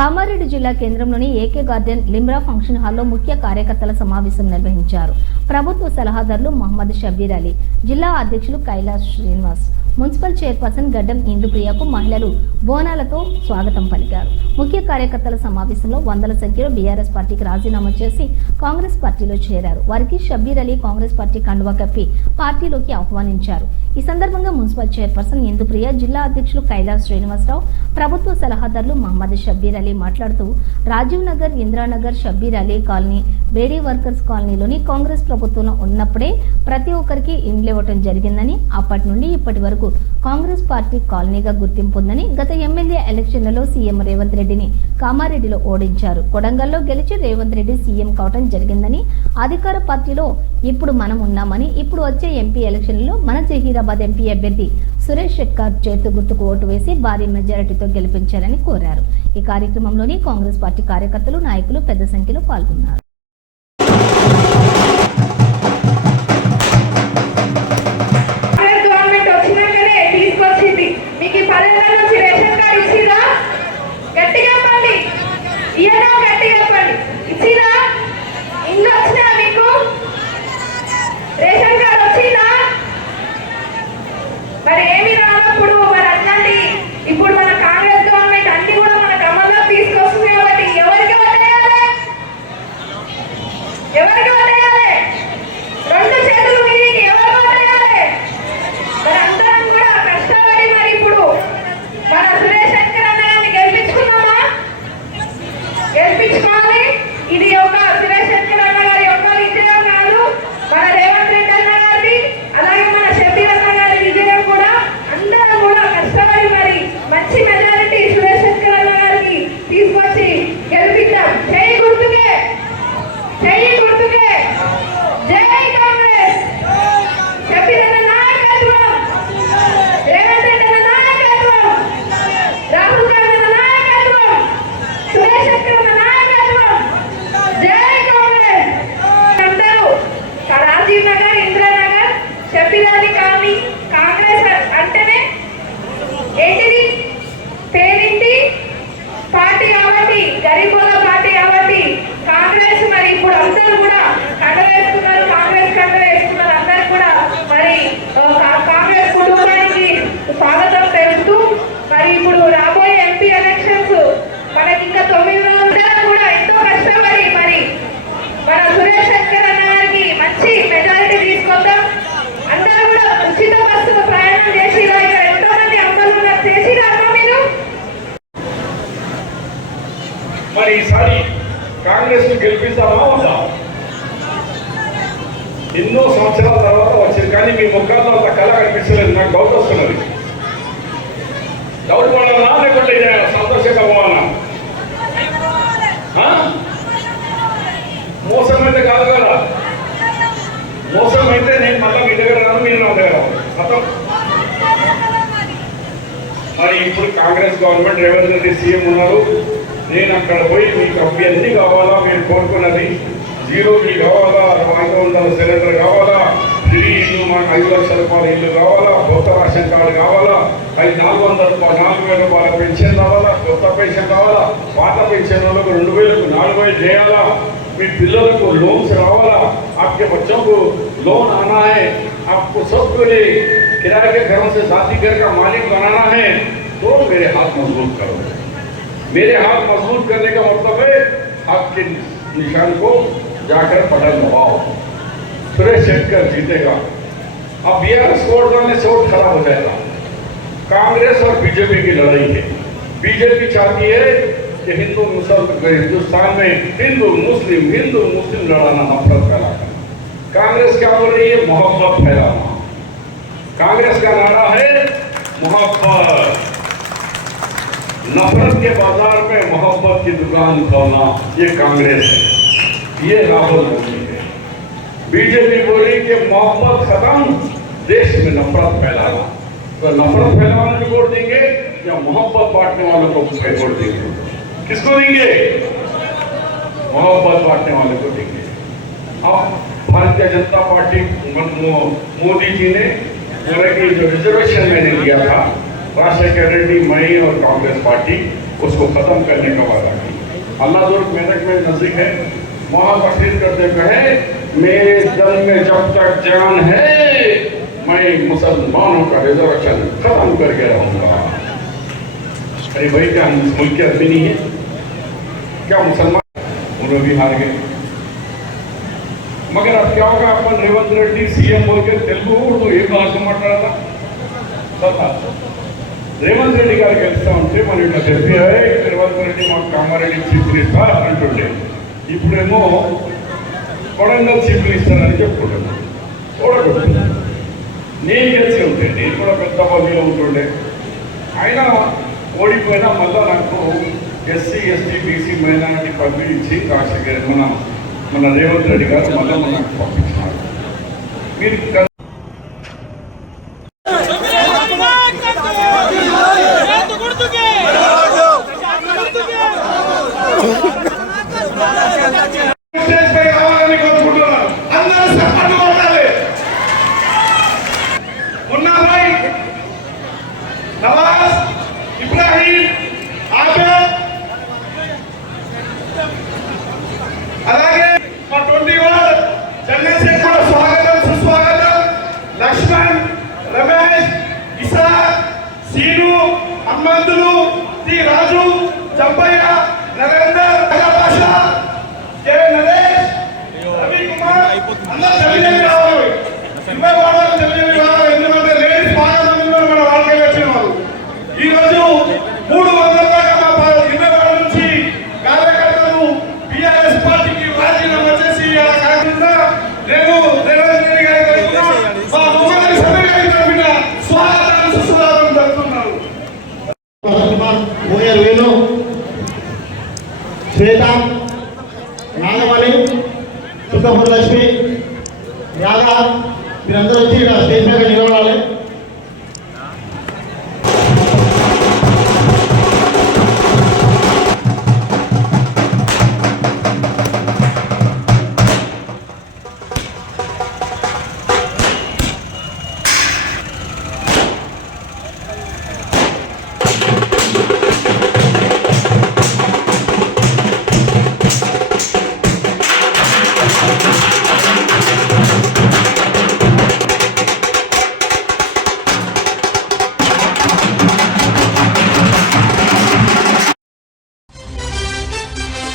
కామారెడ్డి జిల్లా కేంద్రంలోని AK garden Limra function హాల్లో ముఖ్య కార్యకర్తల సమావేశం నిర్వహించారు. ప్రభుత్వ సలహాదారులు మహమ్మద్ షబీర్ అలీ జిల్లా అధ్యక్షులు కైలాస్ శ్రీనివాస్ మున్సిపల్ చైర్పర్సన్ గడ్డం ఇందుప్రియకు మహిళలు బోనాలతో స్వాగతం పలికారు. ముఖ్య కార్యకర్తల సమావేశంలో వందల సంఖ్యలో బీఆర్ఎస్ పార్టీకి రాజీనామా చేసి కాంగ్రెస్ పార్టీలో చేరారు. వారికి షబ్బీర్ అలీ కాంగ్రెస్ పార్టీ కండువా కప్పి పార్టీలోకి ఆహ్వానించారు. ఈ సందర్భంగా మున్సిపల్ చైర్పర్సన్ ఇందుప్రియ జిల్లా అధ్యక్షులు కైలాస్ శ్రీనివాసరావు ప్రభుత్వ సలహాదారులు మహమ్మద్ షబ్బీర్ అలీ మాట్లాడుతూ రాజీవ్ నగర్ ఇందిరానగర్ షబ్బీర్ అలీ కాలనీ బేడీ వర్కర్స్ కాలనీలోని కాంగ్రెస్ ప్రభుత్వంలో ఉన్నప్పుడే ప్రతి ఒక్కరికి ఇండ్లు ఇవ్వటం జరిగిందని అప్పటి నుండి ఇప్పటి వరకు కాంగ్రెస్ పార్టీ కాలనీగా గుర్తింపుందని గత ఎమ్మెల్యే ఎలక్షన్లలో సీఎం రేవంత్ రెడ్డిని కామారెడ్డిలో ఓడించారు. కొడంగల్లో గెలిచి రేవంత్ రెడ్డి సీఎం కావటం జరిగిందని అధికార పార్టీలో ఇప్పుడు మనం ఉన్నామని ఇప్పుడు వచ్చే ఎంపీ ఎలక్షన్లలో మన జహీరాబాద్ ఎంపీ అభ్యర్థి సురేష్ షెట్కార్ చేతు గుర్తుకు ఓటు వేసి భారీ మెజారిటీతో గెలిపించారని కోరారు. ఈ కార్యక్రమంలోని కాంగ్రెస్ పార్టీ కార్యకర్తలు నాయకులు పెద్ద సంఖ్యలో పాల్గొన్నారు. కాంగ్రెస్ గెలిపిస్తామా ఉందా? ఎన్నో సంవత్సరాల తర్వాత వచ్చింది కానీ మీ ముఖాల్లో అంత కళ కనిపిస్తలేదు నాకు డౌట్ వస్తున్నది. డౌట్ పడాలా లేకుంటే సంతోషంగా పోవాలా? ఆ? మోసం అయితే కాదు కదా. మోసం అయితే నేను మళ్ళీ మీ దగ్గర రాను మీరు నా దగ్గర మరి ఇప్పుడు కాంగ్రెస్ గవర్నమెంట్ రేవంత్ రెడ్డి సీఎం ఉన్నారు. నేను అక్కడ పోయి మీకు అవి అన్ని కావాలా మీరు కోరుకున్నది జీరో మీ కావాలా ఐదు వందల సిలిండర్ కావాలా ఫ్రీ ఇల్లు మాకు ఐదు లక్షల రూపాయల ఇల్లు కావాలా కొత్త రేషన్ కార్డు కావాలా ఐదు నాలుగు వందల రూపాయలు నాలుగు వేల రూపాయల పెన్షన్ కావాలా కొత్త పెన్షన్ కావాలా పాత పెన్షన్ వాళ్ళకు రెండు వేలకు నాలుగు వేలు చేయాలా మీ పిల్లలకు లోన్స్ రావాలా आपके बच्चों को लोन आना है आपको सबके लिए किराए के घरों से शादी घर का मालिक बनाना है तो मेरे हाथ मजबूत करो मेरे हाथ मज़बूत करने का मतलब है आपके निशान को जाकर बटन दबाओ सुरेश शेट्टर जीतेगा। अब को वोट डालने से खराब हो जाएगा। कांग्रेस और बीजेपी की लड़ाई है। बीजेपी चाहती है कि हिंदू, मुसलमान, हिंदुस्तान में हिंदू, मुस्लिम हिंदू, मुस्लिम लड़ाना नफरत फैलाना कांग्रेस क्या बोल रही है? मोहब्बत फैलाना। कांग्रेस का नारा है मोहब्बत। नफरत के बाज़ार में मोहब्बत की दुकान खोलना ये कांग्रेस है। ये राहुल गांधी है। बीजेपी बोली कि मोहब्बत खत्म, देश में नफरत फैलाना। तो नफरत फैलाने को वोट देंगे या मोहब्बत बांटने वालों को वोट देंगे? किसको देंगे? मोहब्बत बांटने वाले को देंगे। अब भारतीय जनता पार्टी मोदी जी ने जो रिजर्वेशन मैंने लिया था राष्ट्रीय कैडेटरी मई और कांग्रेस पार्टी उसको खत्म करने का वादा की अल्लाह दुर्ग मेहनत में नज़दीक है। वहाँ तकरीर करते कहे, मेरे दल में जब तक जान है, मैं मुसलमानों का रिजर्वेशन खत्म करके रहूँगा। अरे भाई, क्या मुल्क के अभी नहीं है? क्या मुसलमान उन्हें भी हार गए मगर अब क्या होगा, अपन रेवंत रेड्डी सीएम बोल के तेलुगु उर्दू एक भाषा मट रहा था రేవంత్ రెడ్డి గారికి వెళ్తా ఉంటే మన ఇట్లా చెప్పి రేవంత్ రెడ్డి మాకు కామారెడ్డి చీఫ్ మినిస్టర్ అంటుండే. ఇప్పుడేమో కొడంగల్ చీఫ్ మినిస్టర్ అని చెప్పుకుంటున్నాను చూడకూడదు. నేను గెలిచి ఉంటే నేను కూడా పెద్ద పదవిలో ఉంటుండే. ఆయన ఓడిపోయినా మళ్ళా నాకు ఎస్సీ ఎస్టీ బీసీ మైనారిటీ పదవి ఇచ్చి రాజశేఖర్ మన మన రేవంత్ రెడ్డి గారు మళ్ళీ నాకు పంపించినారు. మీరు మా ట్వంటీ వన్ చంద్రశేఖర్ స్వాగతం సుస్వాగతం. Lakshman Ramesh Isaac Seenu Hanumanthulu T Raju Champaiah Narender Basha K Naresh Ravi Kumar అందరూ నాగమణి సుఖపుర లక్ష్మి రాధా మీరందరూ వచ్చి ఇక్కడ